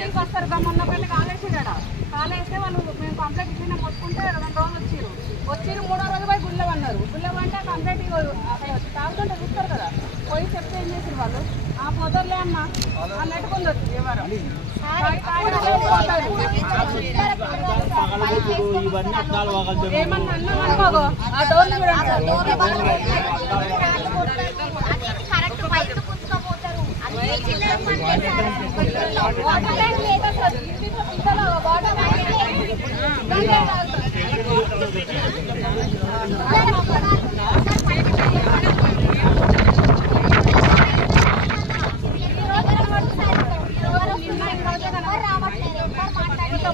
police వస్తారు మొన్న పెళ్లి కాలేసాడ కాలేస్తే వాళ్ళు మేము కంప్లైంట్ ఇచ్చిన మొత్తుకుంటే 2 రోజులు వచ్చిరు 3వ రోజు పోయి గుళ్ళవన్నారు గుళ్ళవంటే కంప్లైంట్ అక్కడ వచ్చి తాగుతుంటే చూస్తారు కదా పోయి చెప్తే ఏం చేసారు వాళ్ళు ఆ పొదర్లే అన్న అన్నట్టుకుంది ఎవరు ఏమన్నా అన్నాం అనుకోగో ఆ డోర్లు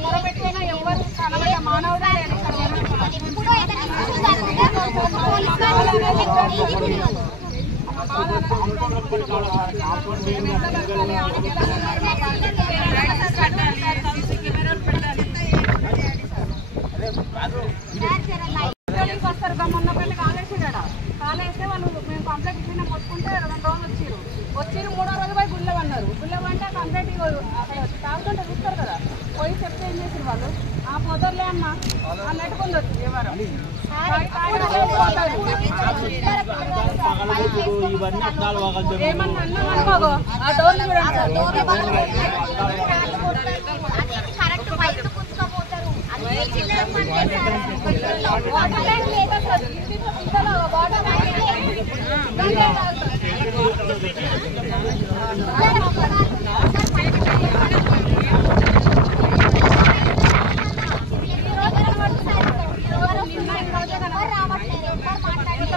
మొరపెట్టినా ఎవరు మానవుడే వస్తారు మొన్న పెళ్లి కాలేసాడ కాలేస్తే వాళ్ళు మేము కంప్లైంట్ ఇచ్చిన మొత్తుకుంటే 2 రోజులు వచ్చిరు 3వ రోజు పోయి గుళ్ళవన్నారు గుళ్ళవంటే కంప్లైంట్ అక్కడ వచ్చి తాగుతుంటే చూస్తారు కదా పోయి చెప్తే ఏం చేసారు వాళ్ళు ఆ పొదర్లే అన్న అన్నట్టుకుంది ఎవరు ఏమన్నా అన్నాం అనుకోగో ఆ డోర్లు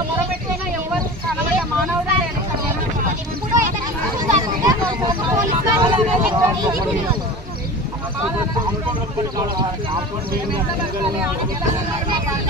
మొరపెట్టినా ఎవరు మానవుడే బాగా